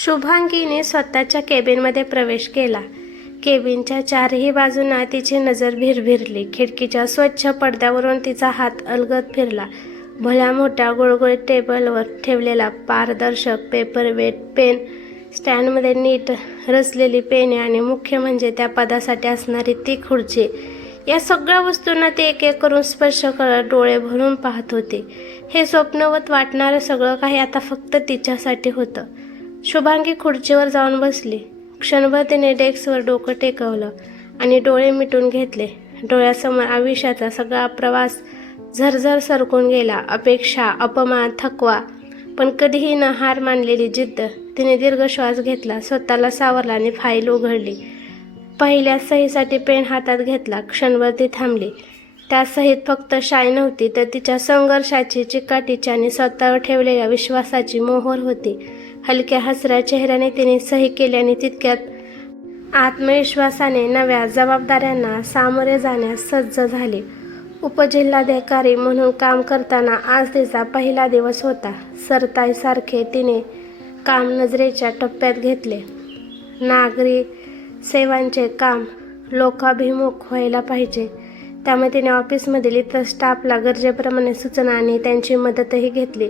शुभांगीने स्वतःच्या केबिनमध्ये प्रवेश केला. केबिनच्या चारही बाजूंना तिची नजर भिरभिरली. खिडकीच्या स्वच्छ पडद्यावरून तिचा हात अलगद फिरला. भल्या मोठ्या गुळगुळीत टेबलवर ठेवलेला पारदर्शक पेपरवेट पेन, स्टँडमध्ये नीट रचलेली पेने आणि मुख्य म्हणजे त्या पदासाठी असणारी ती खुर्ची, या सगळ्या वस्तूंना ते एक एक करून स्पर्श करत डोळे भरून पाहत होते. हे स्वप्नवत वाटणारं सगळं काही आता फक्त तिच्यासाठी होतं. शुभांगी खुर्चीवर जाऊन बसली. क्षणभर तिने डेस्कवर डोकं टेकवलं आणि डोळे मिटून घेतले. डोळ्यासमोर आयुष्याचा सगळा प्रवास झरझर सरकून गेला. अपेक्षा, अपमान, थकवा, पण कधीही न हार मानलेली जिद्द. तिने दीर्घ श्वास घेतला, स्वतःला सावरला आणि फाईल उघडली. पहिल्या सहीसाठी पेन हातात घेतला. क्षणभर ती थांबली. त्या सहीत फक्त शाई नव्हती, तर तिच्या संघर्षाची, चिकाटीची आणि स्वतःवर ठेवलेल्या विश्वासाची मोहोर होती. हलक्या हसऱ्या चेहऱ्याने तिने सही केली आणि तितक्यात आत्मविश्वासाने नव्या जबाबदाऱ्यांना सामोरे जाण्यास सज्ज झाली. उपजिल्हाधिकारी म्हणून काम करताना आज तिचा पहिला दिवस होता. सरताईसारखे तिने काम नजरेच्या टप्प्यात घेतले. नागरी सेवांचे काम लोकाभिमुख व्हायला पाहिजे, त्यामुळे तिने ऑफिसमधील इतर स्टाफला गरजेप्रमाणे सूचना आणि त्यांची मदतही घेतली.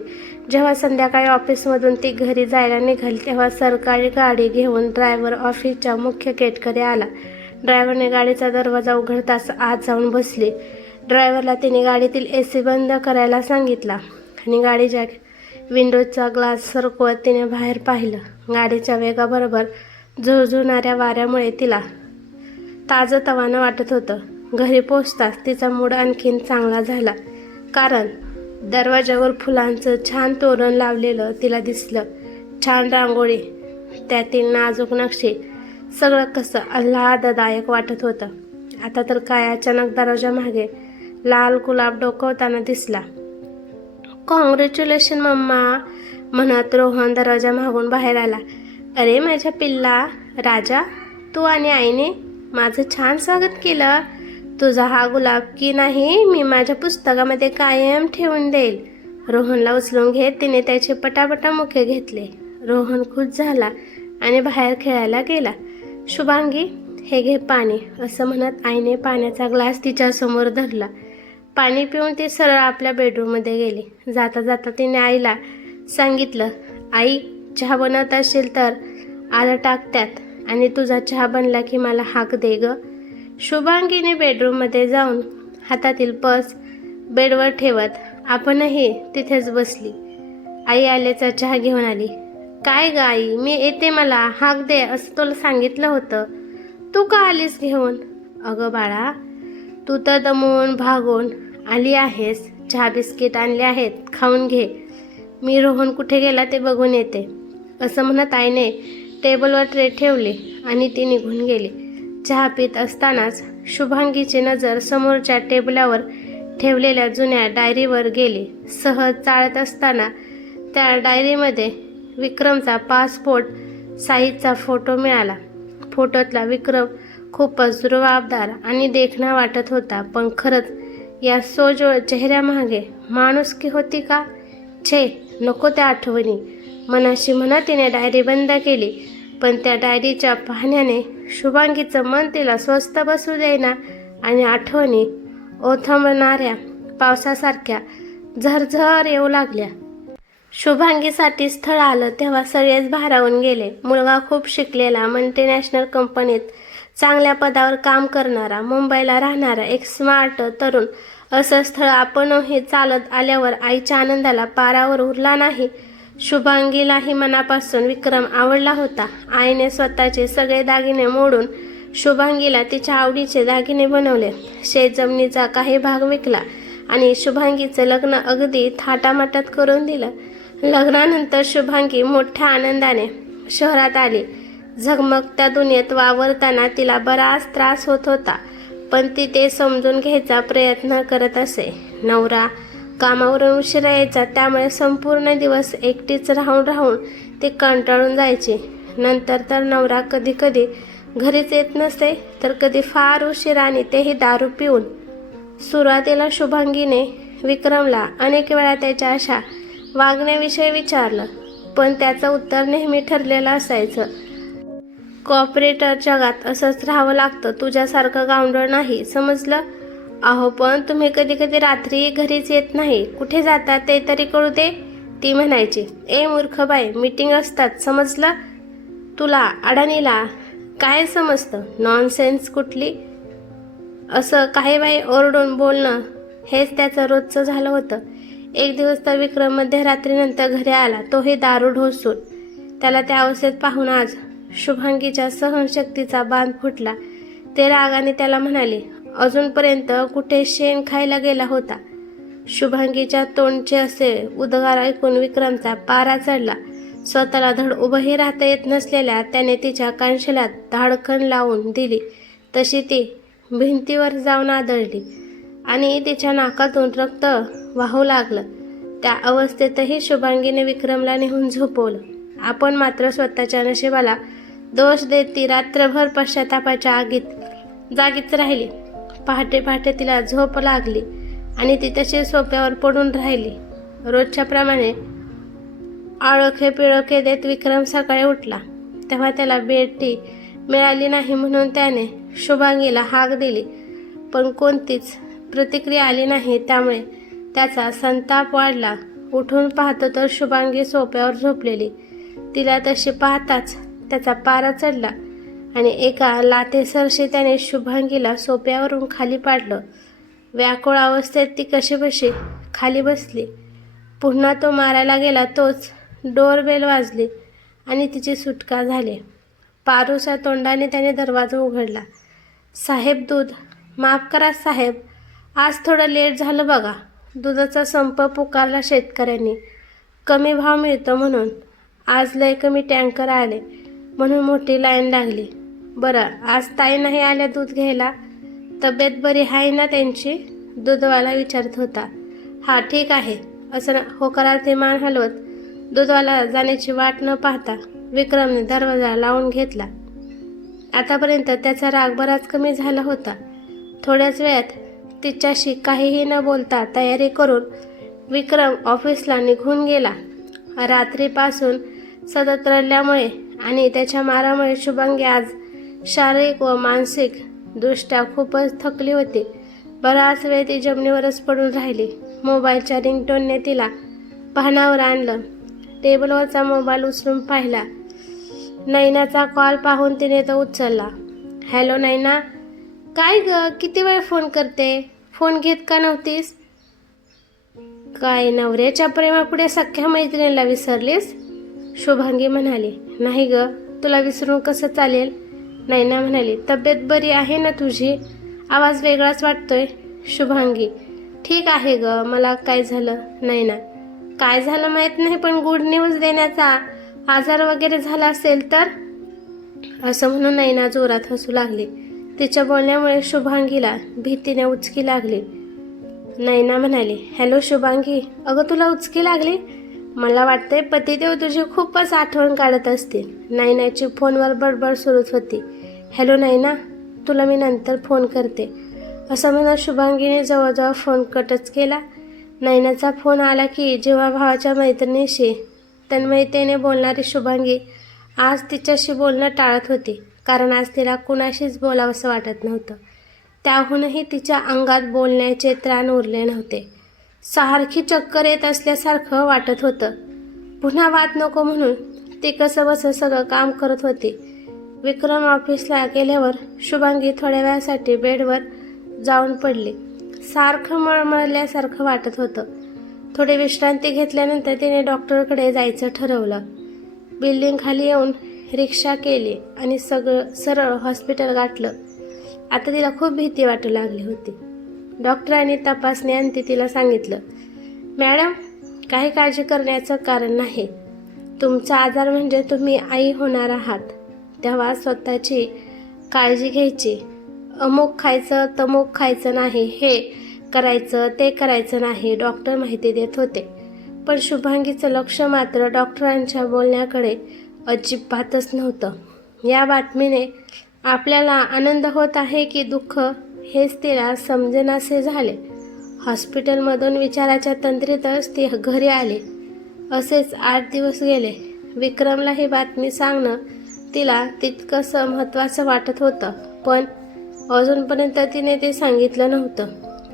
जेव्हा संध्याकाळी ऑफिसमधून ती घरी जायला निघाली तेव्हा सरकारी गाडी घेऊन ड्रायव्हर ऑफिसच्या मुख्य गेटकडे आला. ड्रायव्हरने गाडीचा दरवाजा उघडताच आत जाऊन बसली. ड्रायव्हरला तिने गाडीतील AC बंद करायला सांगितला आणि गाडीच्या विंडोजचा ग्लास सरकवत तिने बाहेर पाहिलं. गाडीच्या वेगाबरोबर झुळझुळणाऱ्या वाऱ्यामुळे तिला ताजंतवानं वाटत होतं. घरी पोचताच तिचा मूड आणखीन चांगला झाला, कारण दरवाजावर फुलांचं छान तोरण लावलेलं तिला दिसलं. छान रांगोळी, त्यातील नाजूक नक्षी, सगळं कसं आल्हाददायक वाटत होतं. आता तर काय, अचानक दरवाजामागे लाल गुलाब डोकावताना दिसला. कॉंग्रॅच्युलेशन मम्मा, म्हणत रोहन दरवाजा मागून बाहेर आला. अरे माझ्या पिल्ला राजा, तू आणि आईने माझं छान स्वागत केलं. तुझा हा गुलाब की नाही मी माझ्या पुस्तकामध्ये कायम ठेवून देईल. रोहनला उचलून घेत तिने त्याचे पटापटा मुखे घेतले. रोहन खुश झाला आणि बाहेर खेळायला गेला. शुभांगी, हे घे पाणी, असं म्हणत आईने पाण्याचा ग्लास तिच्यासमोर धरला. पाणी पिऊन ती सरळ आपल्या बेडरूममध्ये गेली. जाता जाता तिने आईला सांगितलं, आई चहा बनवत असेल तर आलं टाक त्यात, आणि तुझा चहा बनला की मला हाक दे ग. शुभांगीने बेडरूममध्ये जाऊन हातातील पर्स बेडवर ठेवत आपणही तिथेच बसली. आई आल्याचा चहा घेऊन आली. काय ग आई, मी येते, मला हाक दे असं तुला सांगितलं होतं, तू का आलीस घेऊन? अगं बाळा, तू तर दमून भागून आली आहेस. चहा बिस्किट आणले आहेत, खाऊन घे. मी रोहन कुठे गेला ते बघून येते, असं म्हणत आईने टेबलवर ट्रे ठेवले आणि ती निघून गेली. चहा पित असतानाच शुभांगीची नजर समोरच्या टेबलावर ठेवलेल्या जुन्या डायरीवर गेली. सहज चाळत असताना त्या डायरीमध्ये विक्रमचा पासपोर्ट साईजचा फोटो मिळाला. फोटोतला विक्रम खूपच रुबाबदार आणि देखणा वाटत होता, पण खरंच या सोजवळ चेहऱ्यामागे माणुसकी होती का? छे, नको त्या आठवणी, मनाशी म्हणत तिने डायरी बंद केली. पण त्या डायरीच्या पाहण्याने शुभांगीचं मन तिला स्वस्थ बसू देईना आणि आठवणी ओथंबणाऱ्या पावसासारख्या झरझर येऊ लागल्या. शुभांगीसाठी स्थळ आलं तेव्हा सगळेच भारावून गेले. मुलगा खूप शिकलेला, मल्टीनॅशनल कंपनीत चांगल्या पदावर काम करणारा, मुंबईला राहणारा एक स्मार्ट तरुण, असं स्थळ आपणही चालत आल्यावर आईच्या आनंदाला पारावर उरला नाही. शुभांगीलाही मनापासून विक्रम आवडला होता. आईने स्वतःचे सगळे दागिने मोडून शुभांगीला तिच्या आवडीचे दागिने बनवले. शेतजमिनीचा काही भाग विकला आणि शुभांगीचं लग्न अगदी थाटामाटात करून दिलं. लग्नानंतर शुभांगी मोठ्या आनंदाने शहरात आली. झगमगत्या दुनियेत वावरताना तिला बराच त्रास होत होता, पण ती ते समजून घ्यायचा प्रयत्न करत असे. नवरा कामावरून उशिरा यायचा, त्यामुळे संपूर्ण दिवस एकटीच राहून राहून ती कंटाळून जायची. नंतर तर नवरा कधी कधी घरीच येत नसे, तर कधी फार उशिरा आणि तेही दारू पिऊन. सुरुवातीला शुभांगीने विक्रमला अनेक वेळा त्याच्या अशा वागण्याविषयी विचारलं, पण त्याचं उत्तर नेहमी ठरलेलं असायचं. कॉर्पोरेटर जगात असंच राहावं लागतं, तुझ्यासारखं गावंढळ नाही, समजलं? अहो पण तुम्ही कधी कधी रात्री घरीच येत नाही, कुठे जाता ते तरी कळू दे, ती म्हणायची. ए मूर्ख बाई, मीटिंग असतात, समजलं? तुला अडाणीला काय समजतं, नॉनसेन्स कुठली. असं काही बाई ओरडून बोलणं हेच त्याचं रोजचं झालं होतं. एक दिवस तर विक्रम मध्यरात्रीनंतर घरी आला, तोही दारू ढोसून. त्याला त्या अवस्थेत पाहून आज शुभांगीच्या सहनशक्तीचा बांध फुटला. ते रागाने त्याला म्हणाले, अजूनपर्यंत कुठे शेण खायला गेला होता. शुभांगीच्या तोंडचे असे उद्गार ऐकून विक्रमचा पारा चढला. स्वतःला धड उभंही राहता येत नसलेल्या त्याने तिच्या कानशिलात धाडकन लावून दिली तशी ती भिंतीवर जाऊन आदळली आणि तिच्या नाकातून रक्त वाहू लागलं. त्या अवस्थेतही शुभांगीने विक्रमला नेहून झोपवलं. आपण मात्र स्वतःच्या नशिबाला दोष देत ती रात्रभर पश्चातापाच्या जागीच राहिली. पहाटे पहाटे तिला झोप लागली आणि ती तशी सोफ्यावर पडून राहिली. रोजच्याप्रमाणे आळखे पिळखे देत विक्रम सकाळी उठला तेव्हा त्याला बेटी मिळाली नाही म्हणून त्याने शुभांगीला हाक दिली, पण कोणतीच प्रतिक्रिया आली नाही. त्यामुळे त्याचा संताप वाढला. उठून पाहतो तर शुभांगी सोफ्यावर झोपलेली. तिला तशी पाहताच त्याचा पारा चढला आणि एका लाथेसरशी त्याने शुभांगीला सोफ्यावरून खाली पाडलं. व्याकुळ अवस्थेत ती कशीबशी खाली बसली. पुन्हा तो मारायला गेला तोच डोरबेल वाजली आणि तिची सुटका झाली. पारूच्या तोंडाने त्याने दरवाजा उघडला. साहेब दूध. माफ करा साहेब, आज थोडं लेट झालं बघा. दुधाचा संप पुकारला शेतकऱ्यांनी. कमी भाव मिळतो म्हणून. आज लय कमी टँकर आले म्हणून मोठी लाईन लागली. बरं, आज ताई नाही आल्या दूध घ्यायला? तब्येत बरी आहे ना त्यांची? दूधवाला विचारत होता. हा ठीक आहे असं होकारार्थी मान हलवत दूधवाला जाण्याची वाट न पाहता विक्रमने दरवाजा लावून घेतला. आतापर्यंत त्याचा राग बराच कमी झाला होता. थोड्याच वेळात तिच्याशी काहीही न बोलता तयारी करून विक्रम ऑफिसला निघून गेला. रात्रीपासून सतत रडल्यामुळे आणि त्याच्या मारामुळे शुभांगी आज शारीरिक व मानसिक दृष्ट्या खूपच थकली होती. बराच वेळ ती जमिनीवरच पडून राहिली. मोबाईलच्या रिंगटोनने तिला पाहण्यावर आणलं. टेबलवरचा मोबाईल उचलून पाहिला. नैनाचा कॉल पाहून तिने तो उचलला. हॅलो नैना. काय ग, किती वेळ फोन करते, फोन घेत का नव्हतीस? काय नवऱ्याच्या प्रेमापुढे सख्या मैत्रिणीला विसरलीस? शुभांगी म्हणाली. नाही ग, तुला विसरून कसं चालेल? नैना म्हणाली. तब्येत बरी आहे ना तुझी? आवाज वेगळाच वाटतोय. शुभांगी. ठीक आहे ग, मला काय झालं? नैना. काय झालं माहीत नाही, पण गुड न्यूज देण्याचा आजार वगैरे झाला असेल तर? असं म्हणून नैना जोरात हसू लागली. तिच्या बोलण्यामुळे शुभांगीला भीतीने उचकी लागली. नैना म्हणाली. हॅलो शुभांगी. अगं तुला उचकी लागली? मला वाटतंय पतिदेव तुझी खूपच आठवण काढत असतील. नैनाची फोनवर बडबड सुरूच होती. हॅलो नैना, तुला मी नंतर फोन करते असं म्हणत शुभांगीने जवळजवळ फोन कटच केला. नैनाचा फोन आला की जेव्हा भावाच्या मैत्रिणीशी तन्मयतेने बोलणारी शुभांगी आज तिच्याशी बोलणं टाळत होती, कारण आज तिला कुणाशीच बोलावंसं वाटत नव्हतं. त्याहूनही तिच्या अंगात बोलण्याचे त्राण उरले नव्हते. सारखी चक्कर येत असल्यासारखं वाटत होतं. पुन्हा वाद नको म्हणून ती कसंबसं सगळं काम करत होती. विक्रम ऑफिसला गेल्यावर शुभांगी थोड्या वेळासाठी बेडवर जाऊन पडली. सारखं मळमळल्यासारखं वाटत होतं. थोडी विश्रांती घेतल्यानंतर तिने डॉक्टरकडे जायचं ठरवलं. बिल्डिंग खाली येऊन रिक्षा केली आणि सरळ हॉस्पिटल गाठलं. आता तिला खूप भीती वाटू लागली होती. डॉक्टरांनी तपासणी अंती तिला सांगितलं. मॅडम, काही काळजी करण्याचं कारण नाही. तुमचा आजार म्हणजे तुम्ही आई होणार आहात, तेव्हा स्वतःची काळजी घ्यायची. अमुक खायचं तमुक खायचं नाही, हे करायचं ते करायचं नाही, डॉक्टर माहिती देत होते. पण शुभांगीचं लक्ष मात्र डॉक्टरांच्या बोलण्याकडे अजिबातच नव्हतं. या बातमीने आपल्याला आनंद होत आहे की दुःख हेच तिला समजेनासे झाले. हॉस्पिटलमधून विचाराच्या तंद्रीतच ती घरी आली. असेच 8 दिवस गेले. विक्रमला ही बातमी सांगणं तिला तितकंसं महत्त्वाचं वाटत होतं, पण अजूनपर्यंत तिने ते सांगितलं नव्हतं.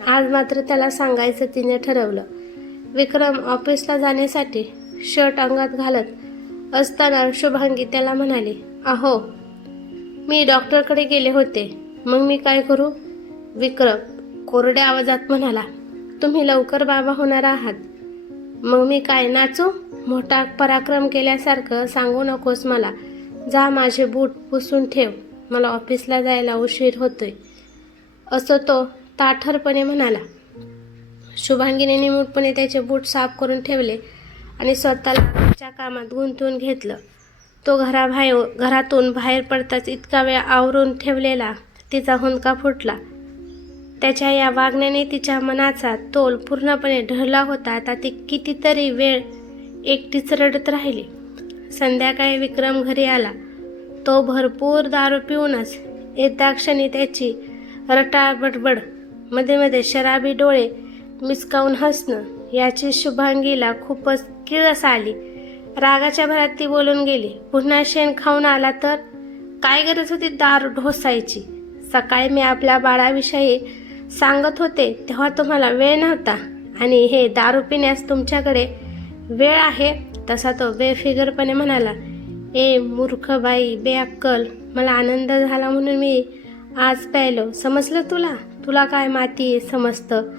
आज मात्र त्याला सांगायचं तिने ठरवलं. विक्रम ऑफिसला जाण्यासाठी शर्ट अंगात घालत असताना शुभांगी त्याला म्हणाली, अहो, मी डॉक्टरकडे गेले होते, मग मी काय करू? विक्रम कोरड्या आवाजात म्हणाला, तुम्ही लवकर बाबा होणार आहात. मग मी काय नाचू? मोठा पराक्रम केल्यासारखं सांगू नकोस मला. जा, माझे बूट पुसून ठेव, मला ऑफिसला जायला उशीर होतोय, असं तो ताठरपणे म्हणाला. शुभांगीने निमूटपणे त्याचे बूट साफ करून ठेवले आणि स्वतःला आजच्या कामात गुंतवून घेतलं. तो घरातून बाहेर पडताच इतका वेळ आवरून ठेवलेला तिचा हुंदका फुटला. त्याच्या या वागण्याने तिच्या मनाचा तोल पूर्णपणे ढळला होता. आता ती कितीतरी वेळ एकटीच रडत राहिली. संध्याकाळी विक्रम घरी आला. तो भरपूर दारू पिऊनच येत्या क्षणी त्याची रटाळ बडबड, मध्ये मध्ये शराबी डोळे मिचकावून हसणं याची शुभांगीला खूपच किळस आली. रागाच्या भरात ती बोलून गेली, पुन्हा शेण खाऊन आला तर? काय गरज होती दारू ढोसायची? सकाळी मी आपल्या बाळाविषयी सांगत होते तेव्हा तुम्हाला वेळ नव्हता आणि हे दारू पिण्यास तुमच्याकडे वेळ आहे. तसा तो बेफिगरपणे म्हणाला, ए मूर्ख बाई, बेअक्कल, मला आनंद झाला म्हणून मी आज प्यायलो, समजलं तुला? तुला काय माती समजतं?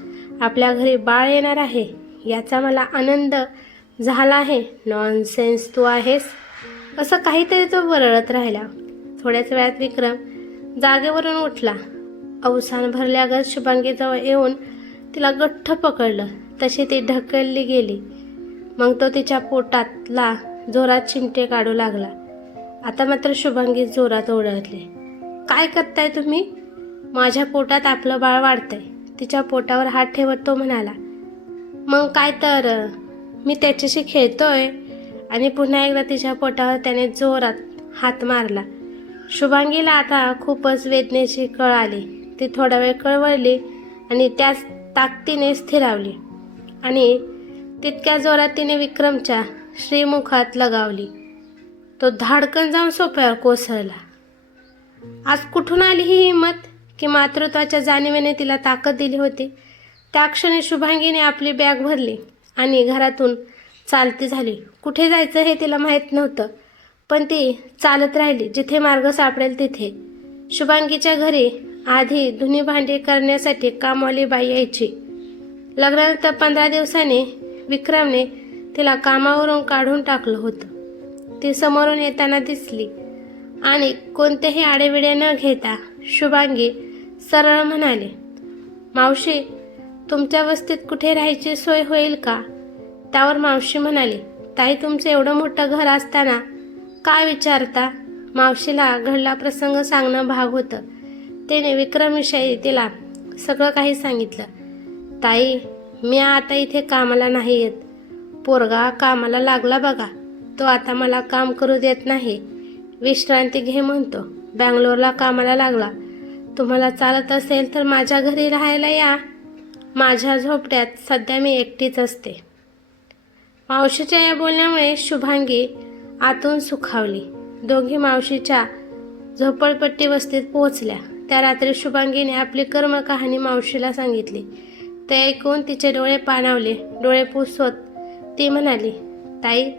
आपल्या घरी बाळ येणार आहे याचा मला आनंद झाला आहे. नॉनसेन्स तू आहेस. असं काहीतरी तो बरळत राहिला. थोड्याच वेळात विक्रम जागेवरून उठला. अवसान भरल्यागत शुभांगीजवळ येऊन तिला गठ्ठ पकडलं. तशी ती ढकलली गेली. मग तो तिच्या पोटातला जोरात चिमटे काढू लागला. आता मात्र शुभांगी जोरात ओरडली, काय करताय तुम्ही? माझ्या पोटात आपलं बाळ वाढतंय. तिच्या पोटावर हात ठेवत तो म्हणाला, मग काय तर, मी त्याच्याशी खेळतोय. आणि पुन्हा एकदा तिच्या पोटावर त्याने जोरात हात मारला. शुभांगीला आता खूपच वेदनेची कळ आली. ती थोडा वेळ कळवळली आणि त्याच ताकदीने स्थिरावली आणि तितक्या जोरात तिने विक्रमच्या श्रीमुखात लगावली. तो धाडकन जाऊन सोफ्यावर कोसळला. आज कुठून आली ही हिंमत की मातृत्वाच्या जाणीवेने तिला ताकद दिली होती? त्या क्षणी शुभांगीने आपली बॅग भरली आणि घरातून चालती झाली. कुठे जायचं हे तिला माहीत नव्हतं, पण ती चालत राहिली जिथे मार्ग सापडेल तिथे. शुभांगीच्या घरी आधी धुणी भांडी करण्यासाठी कामवाली बाई यायची. लग्नानंतर 15 दिवसांनी विक्रमने तिला कामावरून काढून टाकलं होतं. ती समोरून येताना दिसली आणि कोणतेही आडेविडे न घेता शुभांगी सरळ म्हणाली, मावशी, तुमच्या वस्तीत कुठे राहायची सोय होईल का? त्यावर मावशी म्हणाली, ताई, तुमचं एवढं मोठं घर असताना काय विचारता? मावशीला घडला प्रसंग सांगणं भाग होतं. तिने विक्रमविषयी तिला सगळं काही सांगितलं. ताई, मी आता इथे कामाला नाही येत. पोरगा कामाला लागला बघा. तो आता मला काम करू देत नाही, विश्रांती घे म्हणतो. बँगलोरला कामाला लागला. तुम्हाला चालत असेल तर माझ्या घरी राहायला या. माझ्या झोपड्यात सध्या मी एकटीच असते. मावशीच्या या बोलण्यामुळे शुभांगी आतून सुखावली. दोघी मावशीच्या झोपडपट्टी वस्तीत पोहोचल्या. त्या रात्री शुभांगीने आपली कर्मकहाणी मावशीला सांगितली. ते ऐकून तिचे डोळे पाणावले. डोळे पुसवत ती म्हणाली, ताई,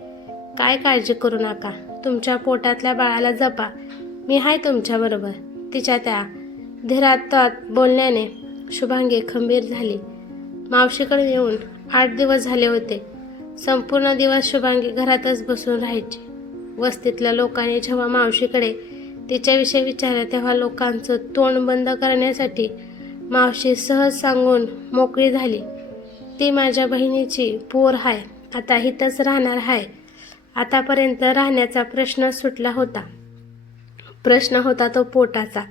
काय काळजी करू नका. तुमच्या पोटातल्या बाळाला जपा. मी आहे तुमच्याबरोबर. तिच्या त्या धीरात्वात बोलण्याने शुभांगी खंबीर झाली. मावशीकडे येऊन 8 दिवस झाले होते. संपूर्ण दिवस शुभांगी घरातच बसून राहायची. वस्तीतल्या लोकांनी जेव्हा मावशीकडे तिच्याविषयी विचारलं तेव्हा लोकांचं तोंड बंद करण्यासाठी मावशी सहज सांगून मोकळी झाली, ती माझ्या बहिणीची पोर आहे. आता इथंच राहणार आहे. आतापर्यंत राहण्याचा प्रश्न सुटला होता. प्रश्न होता तो पोटाचा.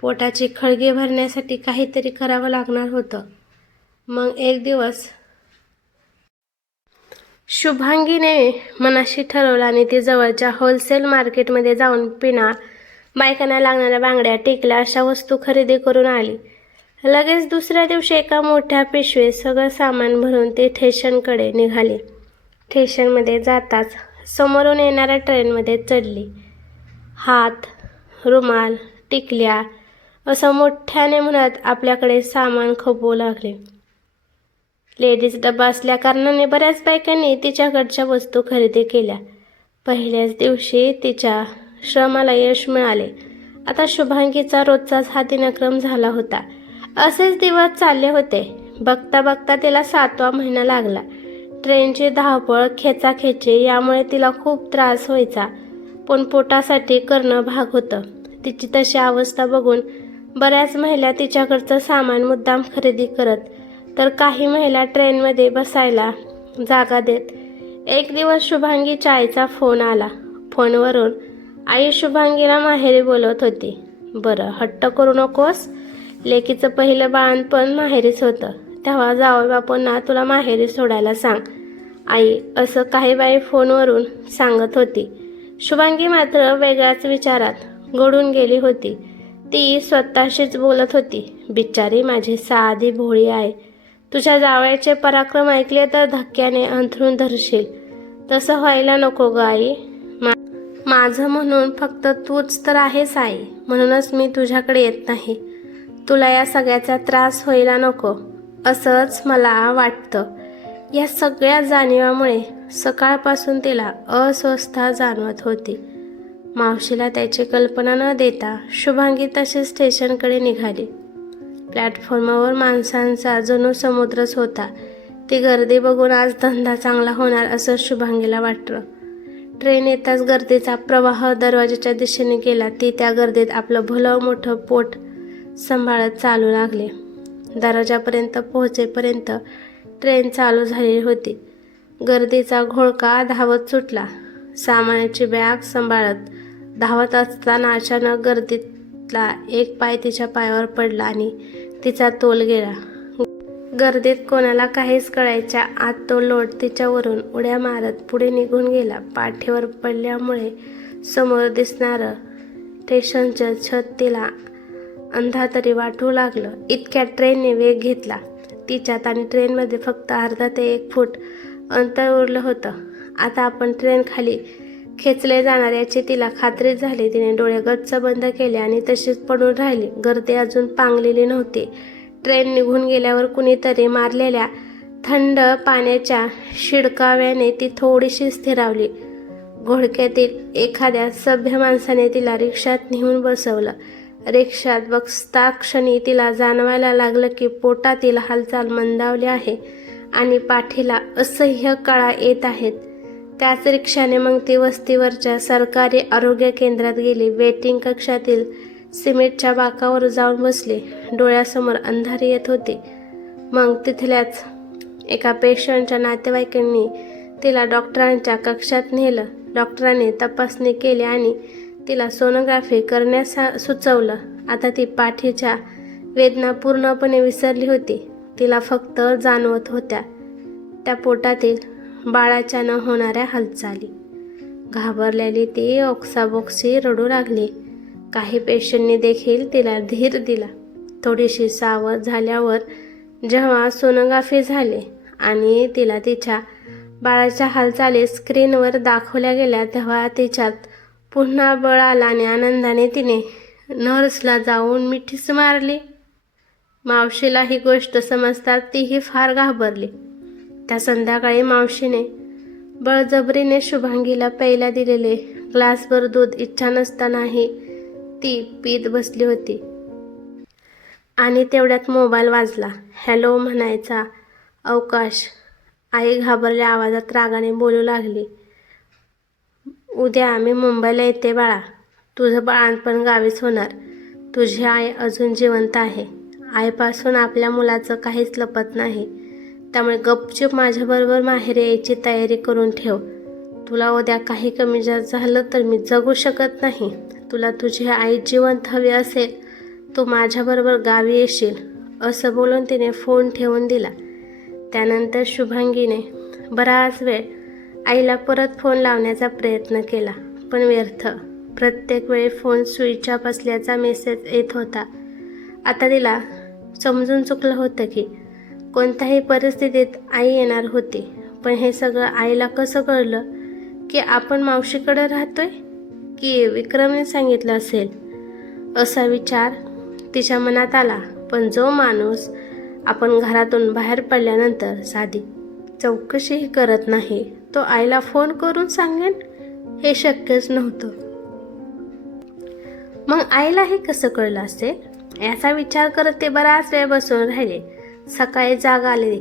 पोटाची खळगी भरण्यासाठी काहीतरी करावं लागणार होतं. मग एक दिवस शुभांगीने मनाशी ठरवलं आणि ती जवळच्या होलसेल मार्केटमध्ये जाऊन पिना, बायकांना लागणाऱ्या बांगड्या, टिकल्या अशा वस्तू खरेदी करून आली. लगेच दुसऱ्या दिवशी एका मोठ्या पिशवीत सगळं सामान भरून ते स्टेशनकडे निघाली. स्टेशनमध्ये जाताच समोरून येणाऱ्या ट्रेनमध्ये चढली. हात, रुमाल, टिकल्या असं मोठ्याने म्हणत आपल्याकडे सामान खपवू लागले. लेडीज डबा असल्याकारणाने बऱ्याच बायकांनी तिच्याकडच्या वस्तू खरेदी केल्या. पहिल्याच दिवशी तिच्या श्रमाला यश मिळाले. आता शुभांगीचा रोजचाच हा दिनक्रम झाला होता. असेच दिवस चालले होते. बघता बघता तिला 7वा महिना लागला. ट्रेनची धावपळ, खेचाखेची यामुळे तिला खूप त्रास व्हायचा, पण पोटासाठी करणं भाग होतं. तिची तशी अवस्था बघून बऱ्याच महिला तिच्याकडचं सामान मुद्दाम खरेदी करत, तर काही महिला ट्रेनमध्ये बसायला जागा देत. एक दिवस शुभांगीच्या आईचा फोन आला. फोनवरून आई शुभांगीला माहेरी बोलवत होती. बरं, हट्ट करू नकोस, लेकीचं पहिलं बाळंतपण माहेरीच होतं, तेव्हा जावई बापूंना तुला माहेरी सोडायला सांग, आई असं काही बाई फोनवरून सांगत होती. शुभांगी मात्र वेगळ्याच विचारात गढून गेली होती. ती स्वतःशीच बोलत होती, बिचारी माझी साधी भोळी आहे. तुझ्या जावयाचे पराक्रम ऐकले तर धक्क्याने अंथरून धरशील. तसं व्हायला नको ग आई. माझं म्हणून फक्त तूच तर आहेस आई, म्हणूनच मी तुझ्याकडे येत नाही. तुला या सगळ्याचा त्रास व्हायला नको असंच मला वाटतं. या सगळ्या जाणीवामुळे सकाळपासून तिला अस्वस्थता जाणवत होती. मावशीला त्याची कल्पना न देता शुभांगी तशी स्टेशनकडे निघाली. प्लॅटफॉर्मवर माणसांचा जणू समुद्रच होता. ती गर्दी बघून आज धंदा चांगला होणार असं शुभांगीला वाटलं. ट्रेन येताच गर्दीचा प्रवाह दरवाजाच्या दिशेने गेला. ती त्या गर्दीत आपलं भलं मोठं पोट सांभाळत चालू लागले. दरवाजापर्यंत पोहोचेपर्यंत ट्रेन चालू झालेली होती. गर्दीचा घोळका धावत सुटला. सामानाची बॅग सांभाळत धावत असताना अचानक गर्दीतला एक पाय तिच्या पायावर पडला आणि तिचा तोल गेला. गर्दीत कोणाला काहीच कळायच्या आत तो लोट तिच्यावरून उड्या मारत पुढे निघून गेला. पाठीवर पडल्यामुळे समोर दिसणारं स्टेशनचं छत तिला अंधातरी वाटू लागलं. इतक्या ट्रेनने वेग घेतला. तिच्यात आणि ट्रेनमध्ये फक्त अर्धा ते 1 फूट अंतर उरलं होतं. आता आपण ट्रेन खाली खेचले जाणार याची तिला खात्री झाली. तिने डोळे गच्च बंद केले आणि तशीच पडून राहिली. गर्दी अजून पांगलेली नव्हती. ट्रेन निघून गेल्यावर कुणीतरी मारलेल्या थंड पाण्याच्या शिडकाव्याने ती थोडीशी स्थिरावली. घोडक्यातील एखाद्या सभ्य माणसाने तिला रिक्षात नेऊन बसवलं. रिक्षात बसता क्षणी तिला जाणवायला लागलं की पोटातील हालचाल मंदावली आहे आणि पाठीला असह्य कळा येत आहेत. त्याच रिक्षाने मग ती वस्तीवरच्या सरकारी आरोग्य केंद्रात गेली. वेटिंग कक्षातील सिमेंटच्या बाकावर जाऊन बसली. डोळ्यासमोर अंधारी येत होती. मग तिथल्याच एका पेशंटच्या नातेवाईकांनी तिला डॉक्टरांच्या कक्षात नेलं. डॉक्टरांनी तपासणी केली आणि तिला सोनोग्राफी करण्यास सुचवलं. आता ती पाठीच्या वेदना पूर्णपणे विसरली होती. तिला फक्त जाणवत होत्या त्या पोटातील बाळाच्या न होणाऱ्या हालचाली. घाबरलेली ती ओक्साबोक्शी रडू लागली. काही पेशंटनी देखील तिला धीर दिला. थोडीशी सावध झाल्यावर जेव्हा सोनोग्राफी झाली आणि तिला तिच्या बाळाच्या हालचाली स्क्रीनवर दाखवल्या गेल्या, तेव्हा तिच्यात पुन्हा बळ आला आणि आनंदाने तिने नर्सला जाऊन मिठीच मारली. मावशीला ही गोष्ट समजतात तीही फार घाबरली. त्या संध्याकाळी मावशीने बळजबरीने शुभांगीला प्यायला दिलेले ग्लासभर दूध इच्छा नसतानाही ती पीत बसली होती. आणि तेवढ्यात मोबाईल वाजला. हॅलो म्हणायचा अवकाश. आई घाबरल्या आवाजात रागाने बोलू लागली, उद्या मी मुंबईला येते बाळा. तुझं बाळंतपण गावीच होणार. तुझी आई अजून जिवंत आहे. आईपासून आपल्या मुलाचं काहीच लपत नाही. त्यामुळे गपचूप माझ्याबरोबर माहेरी यायची तयारी करून ठेव. तुला उद्या काही कमी जास्त झालं तर मी जगू शकत नाही. तुला तुझी आई जिवंत हवी असेल तू माझ्याबरोबर गावी येशील. असं बोलून तिने फोन ठेवून दिला. त्यानंतर शुभांगीने बराच वेळ आईला परत फोन लावण्याचा प्रयत्न केला, पण व्यर्थ. प्रत्येक वेळी फोन स्विच ऑफ असल्याचा मेसेज येत होता. आता तिला समजून चुकलं होतं की कोणत्याही परिस्थितीत आई येणार होती. पण हे सगळं आईला कसं कळलं की आपण मावशीकडे राहतोय, की विक्रमने सांगितलं असेल? असा विचार तिच्या मनात आला. पण जो माणूस आपण घरातून बाहेर पडल्यानंतर साधी चौकशीही करत नाही, तो आईला फोन करून सांगेन हे शक्यच नव्हतं. मग आईला हे कसं कळलं असेल याचा विचार करत ते बराच वेळ बसून राहिले. सकाळी जाग आली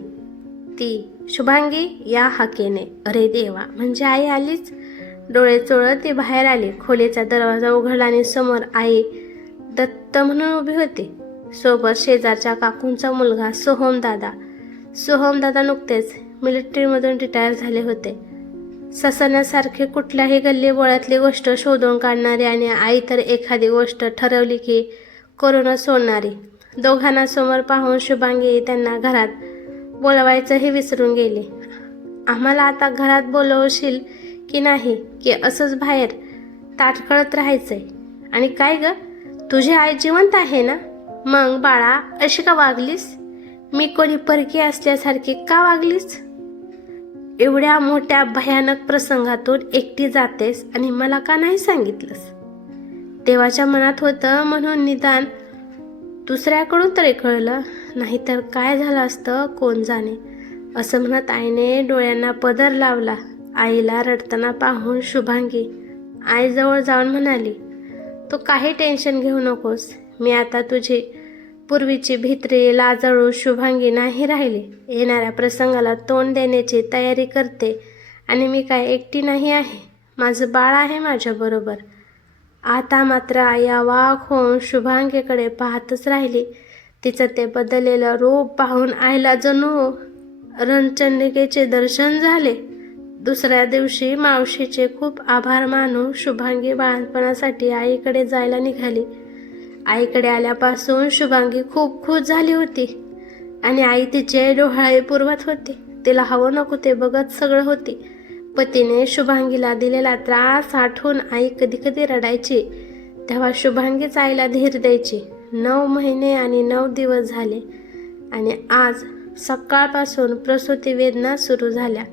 ती शुभांगी या हाकेने. अरे देवा, म्हणजे आई आलीच. डोळे चोळत ती बाहेर आली. खोलीचा दरवाजा उघडला आणि समोर आई दत्त म्हणून उभी होती. सोबत शेजारच्या काकूंचा मुलगा सोहमदादा नुकतेच मिलिटरीमधून रिटायर झाले होते. ससण्यासारखे कुठल्याही गल्लीबोळातली गोष्ट शोधून काढणारी आणि आई तर एखादी गोष्ट ठरवली की करूनच सोडणारी. दोघांना समोर पाहून शुभांगी त्यांना घरात बोलवायचंही विसरून गेली. आम्हाला आता घरात बोलवशील की नाही, की असंच बाहेर ताटकळत राहायचंय? आणि काय ग, तुझी आई जिवंत आहे ना? मग बाळा अशी का वागलीस? मी कोणी परकी असल्यासारखी का वागलीस? एवढ्या मोठ्या भयानक प्रसंगातून एकटी जातेस आणि मला का नाही सांगितलंस? देवाच्या मनात होतं म्हणून निदान दुसऱ्याकडून तरी कळलं, नाहीतर काय झालं असतं कोण जाणे. असं म्हणत आईने डोळ्यांना पदर लावला. आईला रडताना पाहून शुभांगी आईजवळ जाऊन म्हणाली, तू काही टेन्शन घेऊ नकोस. मी आता तुझी पूर्वीची भित्री लाजळू शुभांगी नाही राहिली. येणाऱ्या प्रसंगाला तोंड देण्याची तयारी करते आणि मी काय एकटी नाही आहे. माझं बाळ आहे माझ्याबरोबर. आता मात्र आई अवाक होऊन शुभांगीकडे पाहतच राहिली. तिचं ते बदललेलं रूप पाहून आईला जणू रणचंडिकेचे दर्शन झाले. दुसऱ्या दिवशी मावशीचे खूप आभार मानून शुभांगी बाळपणासाठी आईकडे जायला निघाली. आईकडे आल्यापासून शुभांगी खूप खुश झाली होती आणि आई तिचे डोहाळे पुरवत होती. तिला हवं नको ते बघत सगळं होती. पतीने शुभांगीला दिलेला त्रास आठवून आई कधी कधी रडायची. तेव्हा शुभांगीच आईला धीर द्यायची. 9 महिने आणि 9 दिवस झाले आणि आज सकाळपासून प्रसूती वेदना सुरू झाल्या.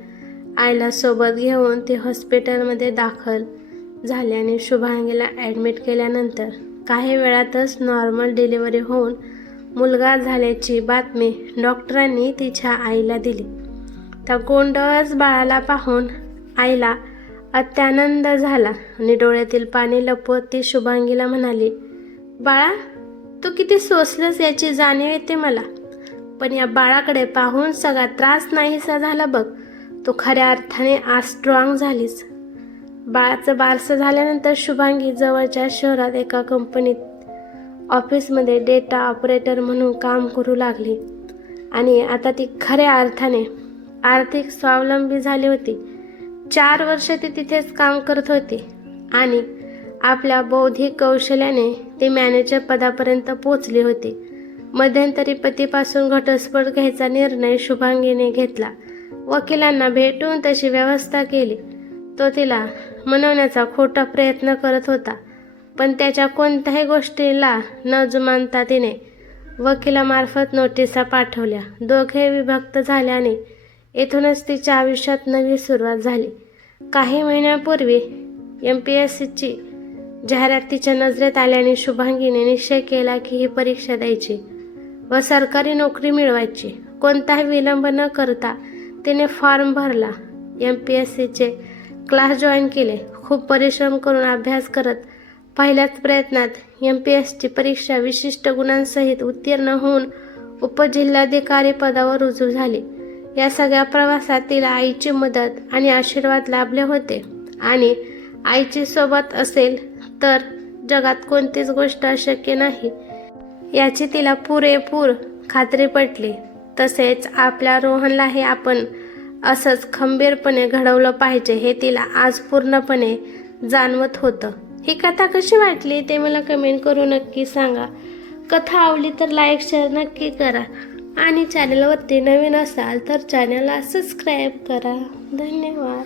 आईला सोबत घेऊन ती हॉस्पिटलमध्ये दाखल झाली आणि शुभांगीला ॲडमिट केल्यानंतर काही वेळातच नॉर्मल डिलिव्हरी होऊन मुलगा झाल्याची बातमी डॉक्टरांनी तिच्या आईला दिली. त्या गोंडस बाळाला पाहून आईला अत्यानंद झाला आणि डोळ्यातील पाणी लपवत ती शुभांगीला म्हणाली, बाळा तू किती सोसलंस याची जाणीव येते मला. पण या बाळाकडे पाहून सगळा त्रास नाहीसा झाला बघ. तू खऱ्या अर्थाने आज स्ट्रॉंग झालीस. बाळाचं बारसं झाल्यानंतर शुभांगी जवळच्या शहरात एका कंपनीत ऑफिसमध्ये डेटा ऑपरेटर म्हणून काम करू लागली आणि आता ती खऱ्या अर्थाने आर्थिक स्वावलंबी झाली होती. 4 वर्ष ती तिथेच काम करत होती आणि आपल्या बौद्धिक कौशल्याने ती मॅनेजर पदापर्यंत पोहोचली होती. मध्यंतरी पतीपासून घटस्फोट घ्यायचा निर्णय शुभांगीने घेतला. वकिलांना भेटून तशी व्यवस्था केली. तो तिला मनवण्याचा खोटा प्रयत्न करत होता, पण त्याच्या कोणत्याही गोष्टीला न जुमानता तिने वकिलामार्फत नोटिसा पाठवल्या. दोघे विभक्त झाल्याने येथूनच तिच्या आयुष्यात नवी सुरुवात झाली. काही महिन्यांपूर्वी MPSCची जाहिरात तिच्या नजरेत आल्याने शुभांगीने निश्चय केला की ही परीक्षा द्यायची व सरकारी नोकरी मिळवायची. कोणताही विलंब न करता तिने फॉर्म भरला. MPSCचे क्लास जॉईन केले. खूप परिश्रम करून अभ्यास करत पहिल्याच प्रयत्नात MPSCची परीक्षा विशिष्ट गुणांसहित उत्तीर्ण होऊन उपजिल्हाधिकारी पदावर रुजू झाली. या सगळ्या प्रवासात तिला आईची मदत आणि आशीर्वाद लाभले होते आणि आईची सोबत असेल तर जगात कोणतीच गोष्ट अशक्य नाही याची तिला पुरेपूर खात्री पटली. तसेच आपल्या रोहनलाही आपण असंच खंबीरपणे घडवलं पाहिजे हे तिला आज पूर्णपणे जाणवत होतं. ही कथा कशी वाटली ते मला कमेंट करून नक्की सांगा. कथा आवडली तर लाईक शेअर नक्की करा आणि चॅनलवरती नवीन असाल तर चॅनलला सबस्क्राईब करा. धन्यवाद.